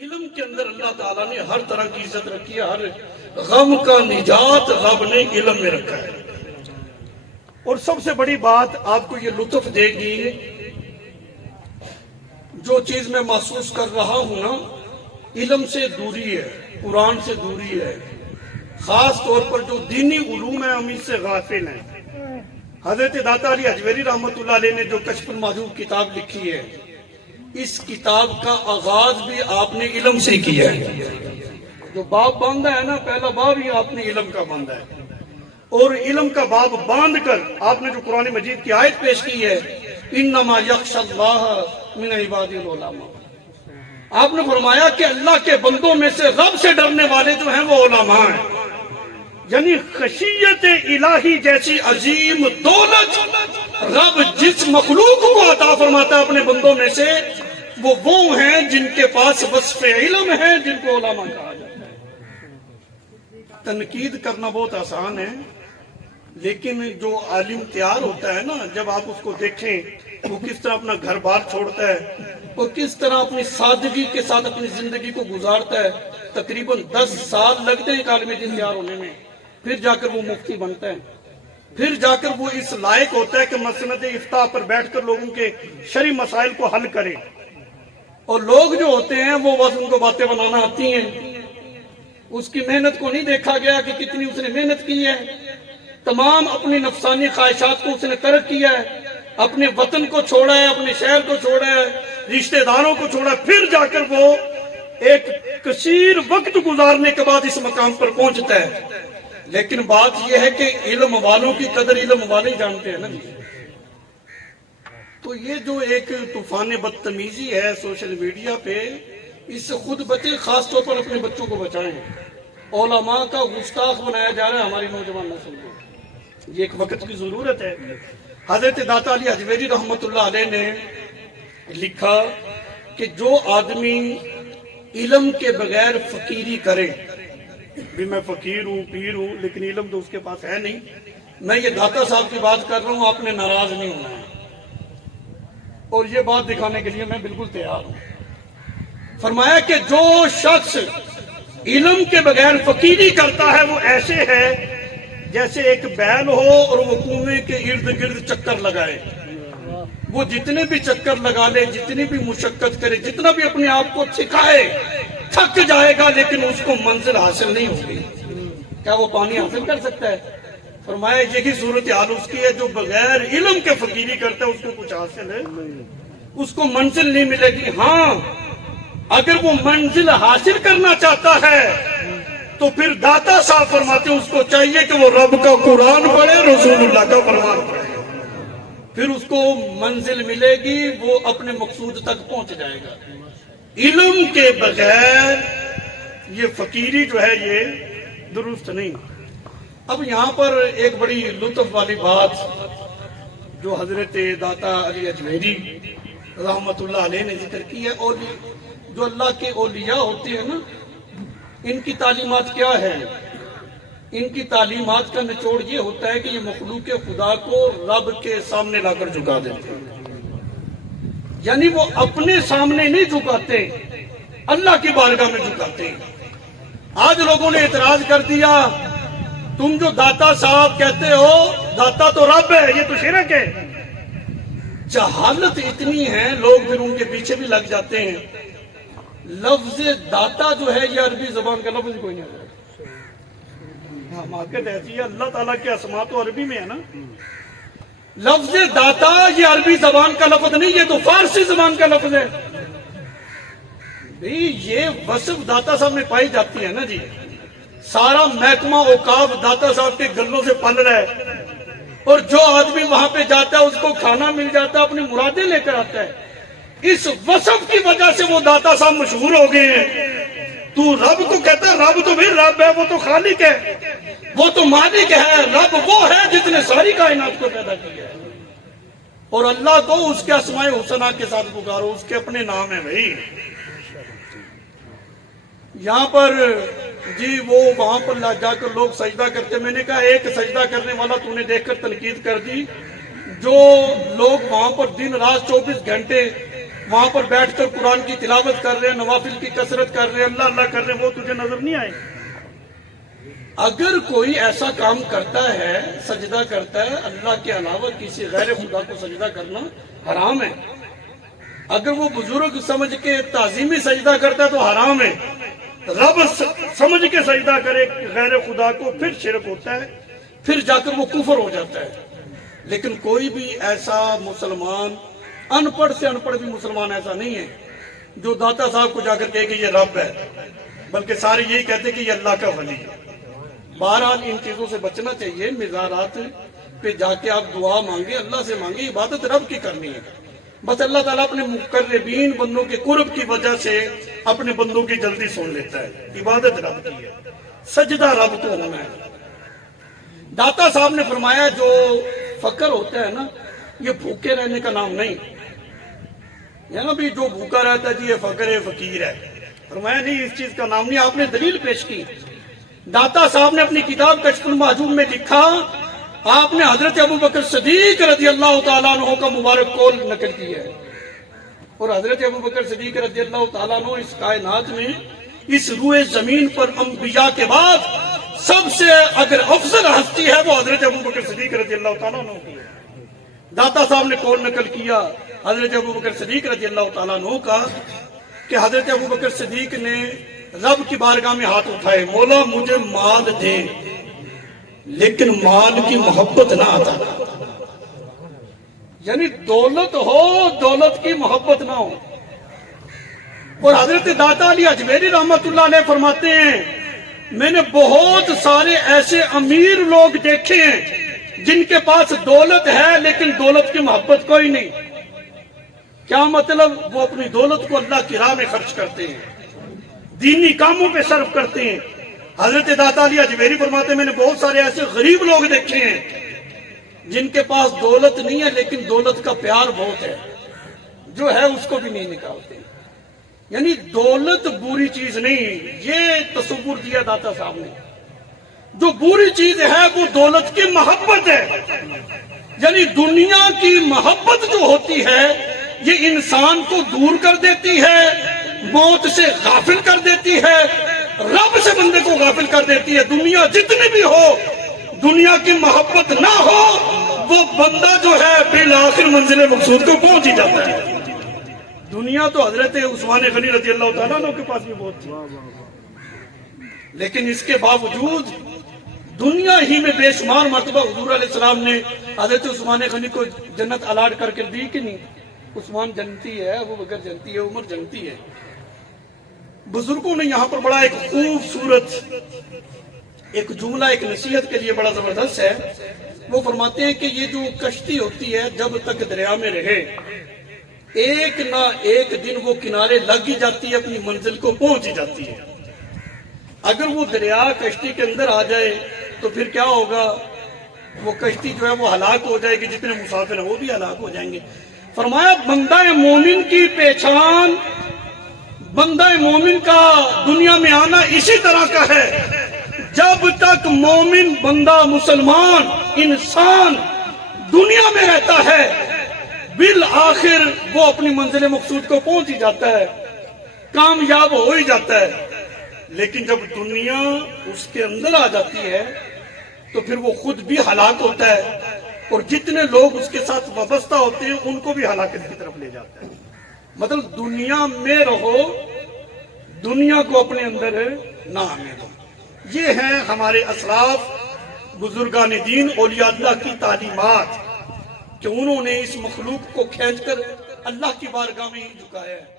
علم کے اندر اللہ تعالیٰ نے ہر طرح کی عزت رکھی ہے، ہر غم کا نجات رب نے علم میں رکھا ہے۔ اور سب سے بڑی بات آپ کو یہ لطف دے گی، جو چیز میں محسوس کر رہا ہوں نا، علم سے دوری ہے، قرآن سے دوری ہے، خاص طور پر جو دینی علوم ہیں ہم اس سے غافل ہیں۔ حضرت داتا علی حجویری رحمۃ اللہ علیہ نے جو کشف المحجوب کتاب لکھی ہے، اس کتاب کا آغاز بھی آپ نے علم سے کیا ہے۔ جو باب باندھا ہے نا، پہلا باب ہی آپ نے علم کا باندھا ہے، اور علم کا باب باندھ کر آپ نے جو قرآن مجید کی آیت پیش کی ہے، انما یخشی اللہ من عباد العلماء، آپ نے فرمایا کہ اللہ کے بندوں میں سے رب سے ڈرنے والے جو ہیں وہ علماء ہیں۔ یعنی خشیت الہی جیسی عظیم دولت رب جس مخلوق کو عطا فرماتا ہے اپنے بندوں میں سے، وہ ہیں جن کے پاس وصف علم ہے، جن کو علماء کہا جاتا ہے۔ تنقید کرنا بہت آسان ہے، لیکن جو عالم تیار ہوتا ہے نا، جب آپ اس کو دیکھیں وہ کس طرح اپنا گھر بار چھوڑتا ہے اور کس طرح اپنی سادگی کے ساتھ اپنی زندگی کو گزارتا ہے، تقریباً 10 سال لگتے ہیں ایک عالم دین تیار ہونے میں، پھر جا کر وہ مفتی بنتا ہے، پھر جا کر وہ اس لائق ہوتا ہے کہ مسند افتاء پر بیٹھ کر لوگوں کے شرعی مسائل کو حل کرے۔ اور لوگ جو ہوتے ہیں وہ بس ان کو باتیں بنانا آتی ہیں، اس کی محنت کو نہیں دیکھا گیا کہ کتنی اس نے محنت کی ہے، تمام اپنی نفسانی خواہشات کو اس نے ترک کیا ہے، اپنے وطن کو چھوڑا ہے، اپنے شہر کو چھوڑا ہے، رشتہ داروں کو چھوڑا ہے، پھر جا کر وہ ایک کثیر وقت گزارنے کے بعد اس مقام پر پہنچتا ہے۔ لیکن بات یہ ہے کہ علم والوں کی قدر علم والے جانتے ہیں نا جی۔ تو یہ جو ایک طوفان بدتمیزی ہے سوشل میڈیا پہ، اس سے خود بچیں، خاص طور پر اپنے بچوں کو بچائیں۔ علماء کا گستاخ بنایا جا رہا ہے ہماری نوجوان نسل کو، یہ ایک وقت کی ضرورت ہے۔ حضرت داتا علی حجویری رحمۃ اللہ علیہ نے لکھا کہ جو آدمی علم کے بغیر فقیری کرے، بھی میں فقیر ہوں، پیر ہوں، لیکن علم تو اس کے پاس ہے نہیں، میں یہ داتا صاحب کی بات کر رہا ہوں، آپ نے ناراض نہیں ہونا ہے، اور یہ بات دکھانے کے لیے میں بالکل تیار ہوں۔ فرمایا کہ جو شخص علم کے بغیر فقیری کرتا ہے وہ ایسے ہے جیسے ایک بیل ہو اور وہ کنویں کے ارد گرد چکر لگائے، وہ جتنے بھی چکر لگا لے، جتنی بھی مشقت کرے، جتنا بھی اپنے آپ کو سکھائے، تھک جائے گا، لیکن اس کو منزل حاصل نہیں ہوگی۔ کیا وہ پانی حاصل کر سکتا ہے؟ فرمایا یہی صورتحال اس کی ہے جو بغیر علم کے فقیری کرتا ہے، اس کو کچھ حاصل ہے، اس کو منزل نہیں ملے گی۔ ہاں، اگر وہ منزل حاصل کرنا چاہتا ہے تو پھر داتا صاحب فرماتے ہیں اس کو چاہیے کہ وہ رب کا قرآن پڑھے، رسول اللہ کا فرمان پڑھے، پھر اس کو منزل ملے گی، وہ اپنے مقصود تک پہنچ جائے گا۔ علم کے بغیر یہ فقیری جو ہے یہ درست نہیں۔ اب یہاں پر ایک بڑی لطف والی بات جو حضرت داتا علی حجویری رحمۃ اللہ علیہ نے ذکر کی ہے، اور جو اللہ کے اولیاء ہوتے ہیں نا، ان کی تعلیمات کیا ہے؟ ان کی تعلیمات کا نچوڑ یہ ہوتا ہے کہ یہ مخلوق خدا کو رب کے سامنے لا کر جھکا دیتے ہیں، یعنی وہ اپنے سامنے نہیں جھکاتے، اللہ کی بارگاہ میں جھکاتے ہیں۔ آج لوگوں نے اعتراض کر دیا، تم جو داتا صاحب کہتے ہو، داتا تو رب ہے، یہ تو شرک ہے۔ جہالت اتنی ہے، لوگ پھر ان کے پیچھے بھی لگ جاتے ہیں۔ لفظ داتا جو ہے یہ عربی زبان کا لفظ کوئی نہیں ہے، حماقت ایسی ہے، اللہ تعالیٰ کے اسماء تو عربی میں ہے نا۔ لفظ داتا یہ عربی زبان کا لفظ نہیں، یہ تو فارسی زبان کا لفظ ہے۔ بھئی یہ وصف داتا صاحب میں پائی جاتی ہے نا جی، سارا محکمہ اوقاف داتا صاحب کے گلوں سے پل رہا ہے، اور جو آدمی وہاں پہ جاتا ہے اس کو کھانا مل جاتا ہے، اپنی مرادیں لے کر آتا ہے۔ اس وصف کی وجہ سے وہ داتا صاحب مشہور ہو گئے ہیں۔ تو رب کو کہتا ہے، رب تو بھی رب ہے، وہ تو خالق ہے، وہ تو مالک ہے، رب وہ ہے جس نے ساری کائنات کو پیدا کیا ہے، اور اللہ کو اس کے اسماء حسنہ کے ساتھ پکارو، اس کے اپنے نام ہے بھائی۔ یہاں پر جی وہ وہاں پر جا کر لوگ سجدہ کرتے، میں نے کہا ایک سجدہ کرنے والا تو نے دیکھ کر تنقید کر دی، جو لوگ وہاں پر دن رات 24 گھنٹے وہاں پر بیٹھ کر قرآن کی تلاوت کر رہے ہیں، نوافل کی کثرت کر رہے ہیں، اللہ اللہ کر رہے ہیں، وہ تجھے نظر نہیں آئے؟ اگر کوئی ایسا کام کرتا ہے، سجدہ کرتا ہے، اللہ کے علاوہ کسی غیر خدا کو سجدہ کرنا حرام ہے۔ اگر وہ بزرگ سمجھ کے تعظیمی سجدہ کرتا ہے تو حرام ہے۔ رب سمجھ کے سجدہ کرے غیر خدا کو پھر شرک ہوتا ہے، پھر جا کر وہ کفر ہو جاتا ہے۔ لیکن کوئی بھی ایسا مسلمان، ان پڑھ سے ان پڑھ بھی مسلمان ایسا نہیں ہے جو داتا صاحب کو جا کر کہے کہ یہ رب ہے، بلکہ سارے یہی کہتے کہ یہ اللہ کا ولی ہے۔ بہرحال ان چیزوں سے بچنا چاہیے۔ مزارات پہ جا کے آپ دعا مانگے، اللہ سے مانگے، عبادت رب کی کرنی ہے۔ بس اللہ تعالیٰ اپنے مقربین بندوں کے قرب کی وجہ سے اپنے بندوں کی جلدی سن لیتا ہے۔ عبادت رب کی ہے، سجدہ رب کو ہونا ہے۔ داتا صاحب نے فرمایا جو فقر ہوتا ہے نا، یہ بھوکے رہنے کا نام نہیں ہے نا بھی جو بھوکا رہتا ہے جی یہ فقر ہے، فقیر ہے۔ فرمایا نہیں، اس چیز کا نام نہیں۔ آپ نے دلیل پیش کی۔ داتا صاحب نے اپنی کتاب کشف المحجوب میں لکھا، آپ نے حضرت ابوبکر صدیق رضی اللہ تعالیٰ عنہ کا مبارک قول نقل کیا ہے، اور حضرت ابوبکر صدیق رضی اللہ تعالیٰ عنہ اس کائنات میں، اس روئے زمین پر انبیاء کے بعد سب سے اگر افضل ہستی ہے وہ حضرت ابوبکر صدیق رضی اللہ تعالیٰ عنہ کی ہے۔ داتا صاحب نے قول نقل کیا حضرت ابوبکر صدیق رضی اللہ تعالیٰ عنہ کا کہ حضرت ابوبکر صدیق نے رب کی بارگاہ میں ہاتھ اٹھائے، مولا مجھے مال دے لیکن مال کی محبت نہ عطا، یعنی دولت ہو، دولت کی محبت نہ ہو۔ اور حضرت داتا علی اجمیری رحمت اللہ علیہ فرماتے ہیں میں نے بہت سارے ایسے امیر لوگ دیکھے ہیں جن کے پاس دولت ہے لیکن دولت کی محبت کوئی نہیں۔ کیا مطلب؟ وہ اپنی دولت کو اللہ کی راہ میں خرچ کرتے ہیں، دینی کاموں پہ صرف کرتے ہیں۔ حضرت داتا علی اجمیری فرماتے ہیں میں نے بہت سارے ایسے غریب لوگ دیکھے ہیں جن کے پاس دولت نہیں ہے لیکن دولت کا پیار بہت ہے، جو ہے اس کو بھی نہیں نکالتے۔ یعنی دولت بری چیز نہیں، یہ تصور دیا داتا صاحب نے۔ جو بری چیز ہے وہ دولت کی محبت ہے، یعنی دنیا کی محبت جو ہوتی ہے یہ انسان کو دور کر دیتی ہے، موت سے غافل کر دیتی ہے، رب سے بندے کو غافل کر دیتی ہے۔ دنیا جتنی بھی ہو، دنیا کی محبت نہ ہو، وہ بندہ جو ہے بالآخر منزل مقصود کو پہنچ ہی جاتا ہے۔ دنیا تو حضرت عثمان غنی رضی اللہ تعالیٰ عنہ کے پاس بھی بہت تھی، لیکن اس کے باوجود دنیا ہی میں بے شمار مرتبہ حضور علیہ السلام نے حضرت عثمان غنی کو جنت الاٹ کر کے دی کہ نہیں؟ عثمان جنتی ہے، ابو بکر جنتی ہے، عمر جنتی ہے۔ بزرگوں نے یہاں پر بڑا ایک خوبصورت ایک جملہ ایک نصیحت کے لیے بڑا زبردست ہے۔ وہ فرماتے ہیں کہ یہ جو کشتی ہوتی ہے جب تک دریا میں رہے، ایک نہ ایک دن وہ کنارے لگ ہی جاتی ہے، اپنی منزل کو پہنچ ہی جاتی ہے۔ اگر وہ دریا کشتی کے اندر آ جائے تو پھر کیا ہوگا؟ وہ کشتی جو ہے وہ ہلاک ہو جائے گی، جتنے مسافر ہیں وہ بھی ہلاک ہو جائیں گے۔ فرمایا بندہ مومن کی پہچان، بندہ مومن کا دنیا میں آنا اسی طرح کا ہے۔ جب تک مومن بندہ، مسلمان انسان دنیا میں رہتا ہے، بالآخر وہ اپنی منزل مقصود کو پہنچ ہی جاتا ہے، کامیاب ہو ہی جاتا ہے۔ لیکن جب دنیا اس کے اندر آ جاتی ہے تو پھر وہ خود بھی ہلاک ہوتا ہے، اور جتنے لوگ اس کے ساتھ وابستہ ہوتے ہیں ان کو بھی ہلاکت کی طرف لے جاتا ہے۔ مطلب دنیا میں رہو، دنیا کو اپنے اندر نہ آنے دو۔ یہ ہیں ہمارے اسلاف، بزرگان دین، اولیاء اللہ کی تعلیمات کہ انہوں نے اس مخلوق کو کھینچ کر اللہ کی بارگاہ میں ہی جھکایا ہے۔